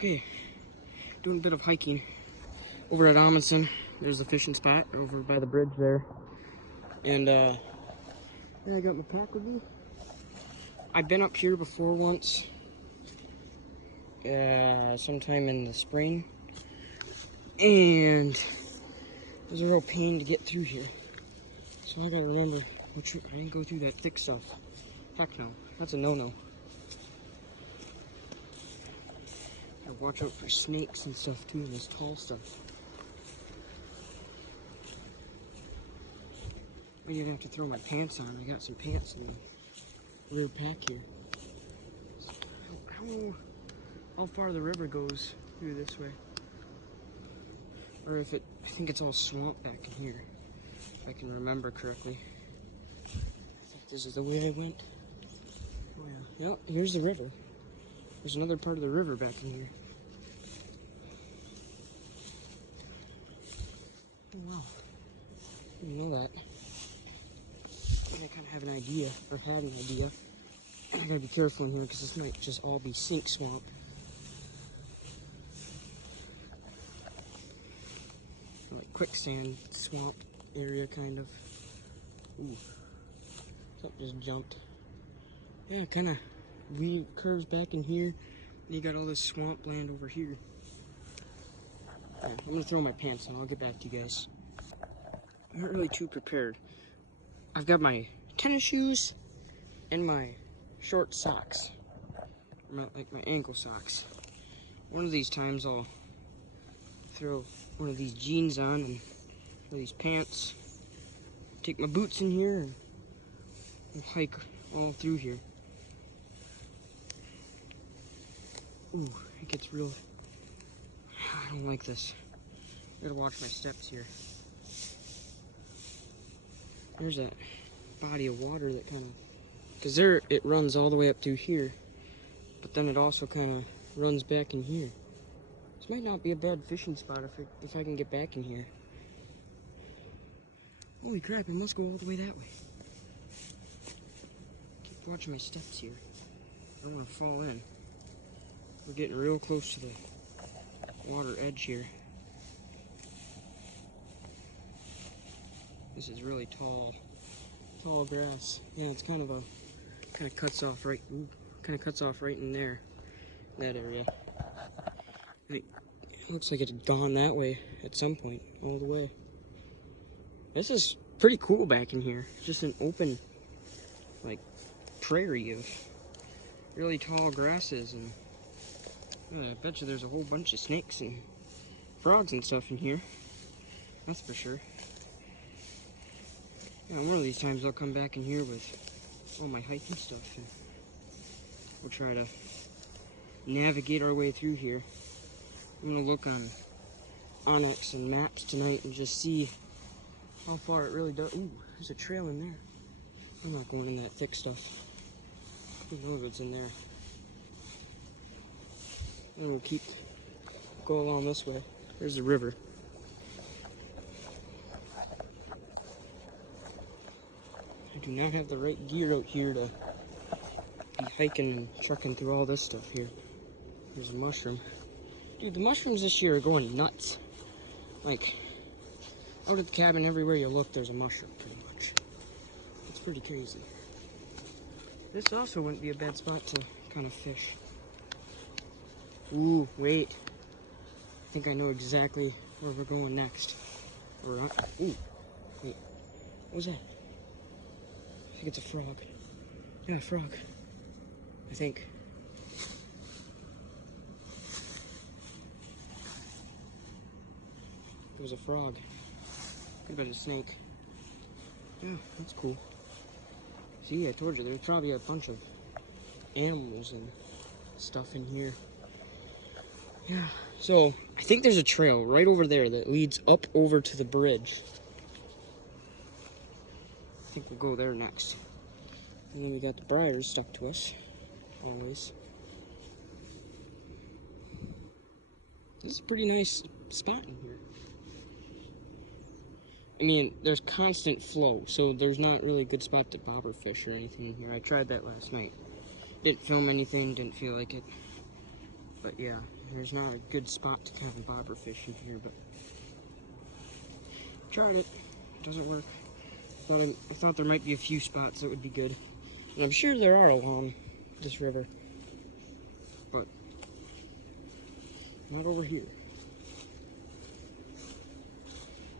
Okay, doing a bit of hiking over at Amundson. There's a fishing spot over by the bridge there. And yeah, I got my pack with me. I've been up here before once, sometime in the spring, and it was a real pain to get through here. So I gotta remember, I didn't go through that thick stuff. Heck no, that's a no-no. Gotta watch out for snakes and stuff too, and this tall stuff. I even have to throw my pants on. I got some pants in the rear pack here. So I don't know how far the river goes through this way. Or if it, I think it's all swamp back in here, if I can remember correctly. I think this is the way I went. Oh yeah, yep, here's the river. There's another part of the river back in here. Oh wow, I didn't know that. I kind of have an idea, or had an idea. I gotta be careful in here because this might just all be sink swamp. Like quicksand swamp area, kind of. Ooh, something just jumped. Yeah, kind of curves back in here. And you got all this swamp land over here. Yeah, I'm gonna throw my pants on. I'll get back to you guys. I'm not really too prepared. I've got my tennis shoes and my short socks, like my ankle socks. One of these times I'll throw one of these jeans on and one of these pants, take my boots in here, and we'll hike all through here. Ooh, it gets real, I don't like this. I gotta watch my steps here. There's that body of water that kind of, because there it runs all the way up through here, but then it also kind of runs back in here. This might not be a bad fishing spot if I can get back in here. Holy crap, I must go all the way that way. Keep watching my steps here. I don't want to fall in. We're getting real close to the water edge here. This is really tall grass. Yeah, it's kind of cuts off right in there, that area. It looks like it had gone that way at some point, all the way. This is pretty cool back in here. Just an open, like, prairie of really tall grasses, and I bet you there's a whole bunch of snakes and frogs and stuff in here. That's for sure. Yeah, one of these times I'll come back in here with all my hiking stuff, and we'll try to navigate our way through here. I'm gonna look on Onyx and maps tonight and just see how far it really does. Ooh, there's a trail in there. I'm not going in that thick stuff. Who knows what's in there? And we'll go along this way. There's the river. I do not have the right gear out here to be hiking and trucking through all this stuff here. There's a mushroom. Dude, the mushrooms this year are going nuts. Like, out at the cabin, everywhere you look, there's a mushroom, pretty much. It's pretty crazy. This also wouldn't be a bad spot to kind of fish. Ooh, wait. I think I know exactly where we're going next. Ooh, wait. What was that? I think it's a frog. Yeah, a frog. I think. It was a frog. Could have been a snake. Yeah, that's cool. See, I told you, there's probably a bunch of animals and stuff in here. Yeah, so I think there's a trail right over there that leads up over to the bridge. I think we'll go there next. And then we got the briars stuck to us, always. This is a pretty nice spot in here. I mean, there's constant flow, so there's not really a good spot to bobber fish or anything in here. I tried that last night. Didn't film anything, didn't feel like it. But yeah, There's not a good spot to kind of bobber fish in here, but tried it. Doesn't work. I thought there might be a few spots that would be good. And I'm sure there are along this river. But not over here.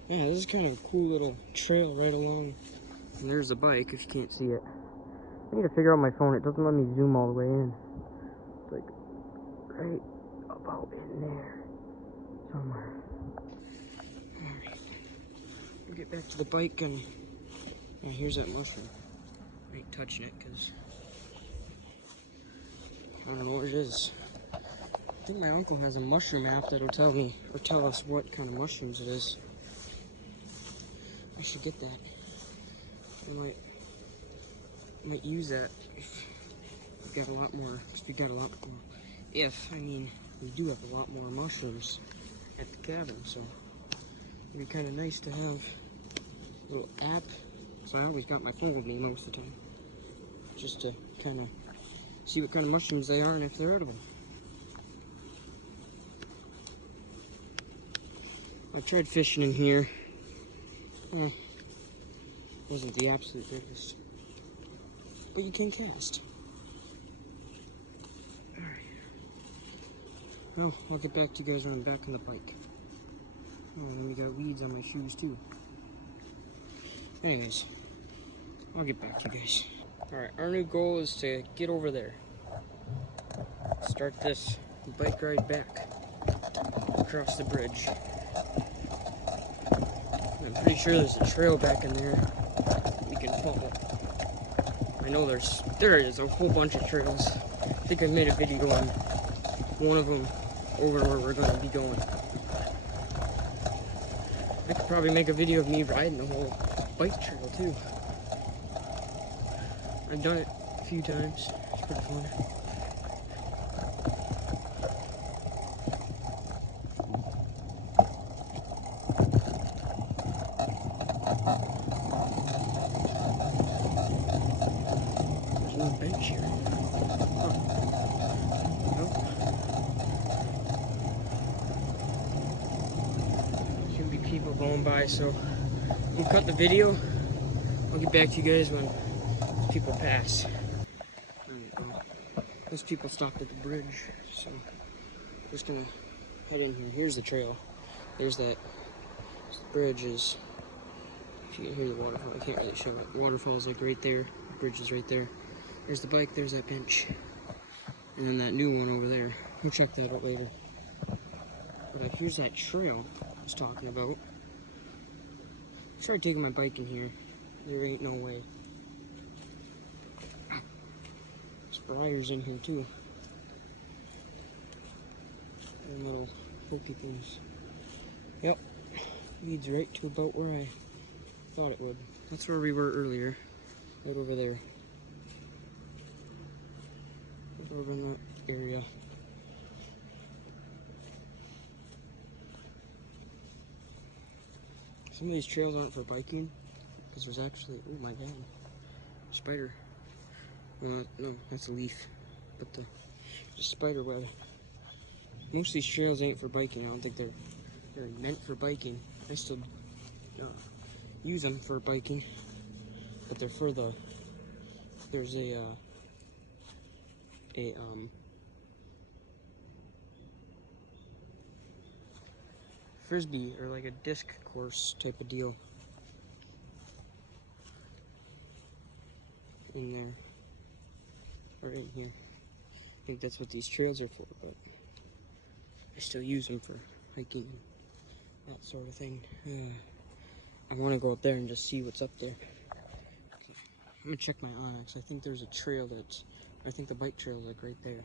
Yeah, this is kind of a cool little trail right along. And there's a bike if you can't see it. I need to figure out my phone. It doesn't let me zoom all the way in. It's like right about in there somewhere. Alright. We'll get back to the bike and yeah, here's that mushroom. I ain't touching it because I don't know what it is. I think my uncle has a mushroom app that'll tell me or tell us what kind of mushrooms it is. I should get that. I might use that if we got a lot more. Because we got a lot more. I mean, we do have a lot more mushrooms at the cabin, so it'd be kind of nice to have a little app. So I always got my phone with me most of the time, just to kind of see what kind of mushrooms they are and if they're edible. I tried fishing in here. Wasn't the absolute greatest, but you can cast. Alright. Well, I'll get back to you guys when I'm back on the bike. Oh, and we got weeds on my shoes too. Anyways, I'll get back to you guys. Alright, our new goal is to get over there. Start this bike ride back across the bridge. I'm pretty sure there's a trail back in there we can follow. I know there is a whole bunch of trails. I think I made a video on one of them over where we're going to be going. I could probably make a video of me riding the whole bike trail too. I've done it a few times. It's pretty fun. There's no bench here. Oh. Nope. There's gonna be people going by, so we'll cut the video. I'll get back to you guys when people pass. Those people stopped at the bridge, so I'm just gonna head in here. Here's the trail. There's that. The bridge is, if you can hear the waterfall, I can't really show it. The waterfall is like right there. The bridge is right there. There's the bike, there's that bench. And then that new one over there. We'll check that out later. But here's that trail I was talking about. I started taking my bike in here. There ain't no way. There's briars in here too. And little pokey things. Yep. Leads right to about where I thought it would. That's where we were earlier. Right over there. Right over in that area. Some of these trails aren't for biking. Because there's actually, oh my god, spider. No, that's a leaf. But the spider web. Most of these trails ain't for biking. I don't think they're meant for biking. I still use them for biking, but they're for the. There's a frisbee or like a disc course type of deal in there or in here. I think that's what these trails are for, but I still use them for hiking and that sort of thing. I want to go up there and just see what's up there. I'm gonna check my Onyx. I think there's a trail I think the bike trail is like right there.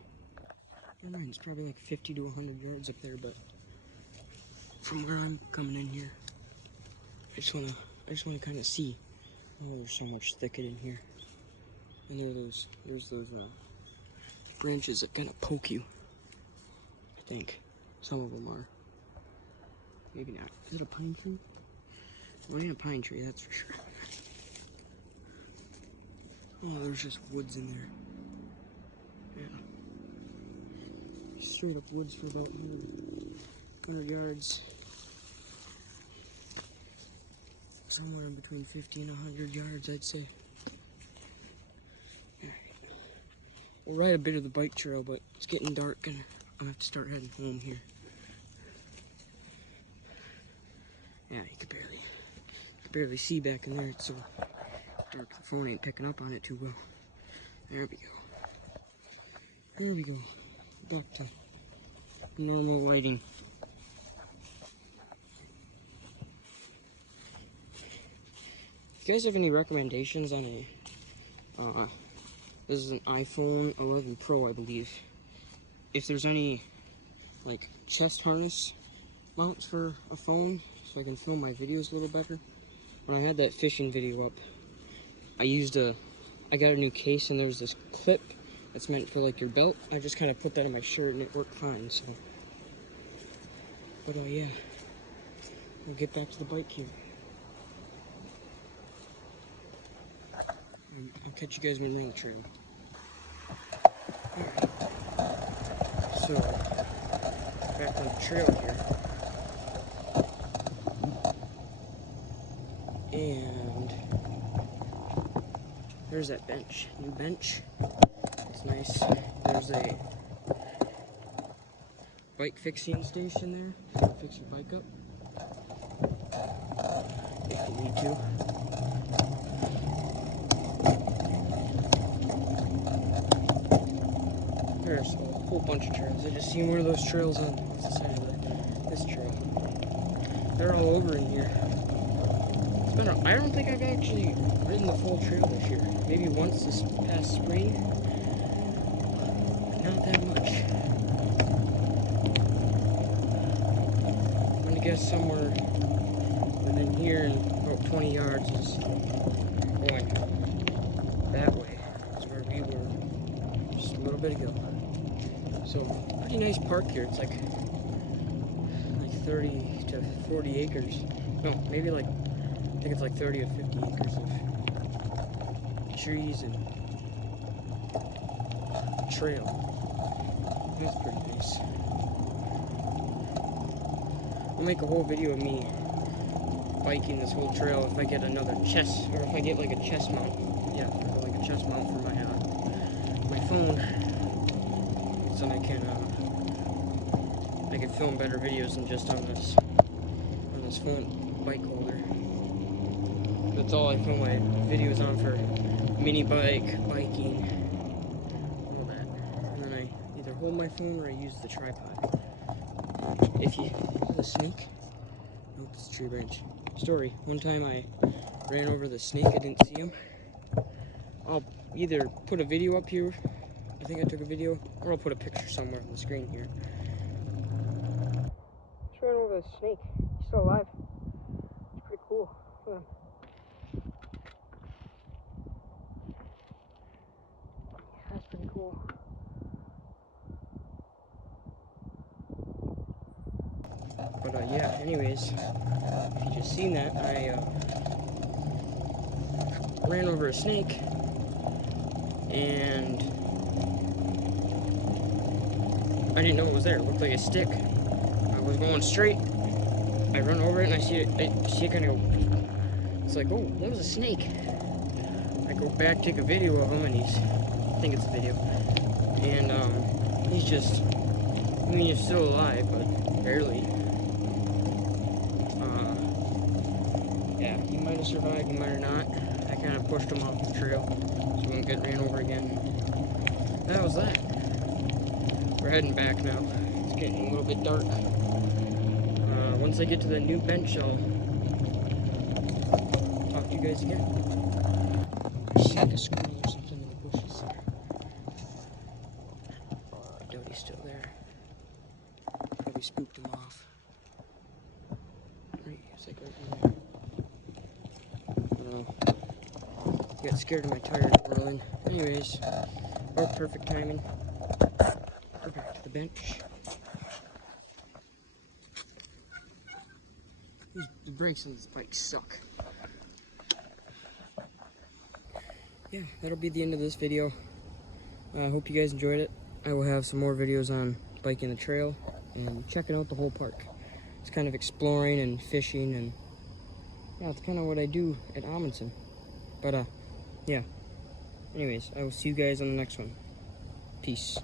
Never mind, it's probably like 50 to 100 yards up there, but from where I'm coming in here, I just wanna kind of see. Oh, there's so much thicket in here, and there's those branches that kind of poke you. I think some of them are. Maybe not. Is it a pine tree? Well, yeah, a pine tree, that's for sure. Oh, there's just woods in there. Yeah. straight up woods for about 100 yards. Somewhere in between 50 and 100 yards, I'd say. Alright. We'll ride a bit of the bike trail, but it's getting dark and I'll have to start heading home here. Yeah, you can barely see back in there. It's so dark, the phone ain't picking up on it too well. There we go. There we go. Back to normal lighting. If you guys have any recommendations on a, this is an iPhone 11 Pro, I believe. If there's any, like, chest harness mounts for a phone, so I can film my videos a little better. When I had that fishing video up, I got a new case and there's this clip that's meant for like your belt. I just kind of put that in my shirt and it worked fine, so. But yeah, we'll get back to the bike here. I'll catch you guys when we're on the trail. Alright, so back on the trail here. And there's that bench, new bench. It's nice. There's a bike fixing station there. You can fix your bike up if you need to. There's a whole bunch of trails. I just seen one of those trails on the side of this trail. They're all over in here. I don't think I've actually ridden the full trail this year. Maybe once this past spring. Not that much. I'm gonna guess somewhere within here and about 20 yards is going that way. That's where we were just a little bit ago. So, pretty nice park here. It's like 30 to 40 acres. No, maybe like, I think it's like 30 to 50 acres of trees and trail. That's pretty nice. I'll make a whole video of me biking this whole trail if I get another chest, or if I get like a chest mount. Yeah, like a chest mount for my phone, so I can film better videos than just on this phone bike holder. That's all I film my videos on for mini biking, all that. And then I either hold my phone or I use the tripod. Is that a snake? Nope, it's a tree branch. Story. One time I ran over the snake, I didn't see him. I'll either put a video up here, I think I took a video, or I'll put a picture somewhere on the screen here. Just ran over the snake. He's still alive. It's pretty cool. Yeah. That's pretty cool. But yeah, anyways, if you just seen that, I ran over a snake, and I didn't know it was there. It looked like a stick. I was going straight. I run over it and I see it kind of go. It's like, oh, that was a snake. I go back, take a video of him, and I think it's a video. And he's just, I mean, he's still alive, but barely. Yeah, he might have survived, he might have not. I kind of pushed him off the trail so he won't get ran over again. That was that. We're heading back now. It's getting a little bit dark. Once I get to the new bench, I'll talk to you guys again. I see like a squirrel or something in the bushes there. I doubt he's still there. Probably spooked him off. Right, he's like right in there. Got scared of my tire whirling. Anyways, perfect timing. We're back to the bench. The brakes on this bike suck. Yeah, that'll be the end of this video. I hope you guys enjoyed it. I will have some more videos on biking the trail and checking out the whole park. It's kind of exploring and fishing, and yeah, it's kind of what I do at Amundson. But yeah. Anyways, I will see you guys on the next one. Peace.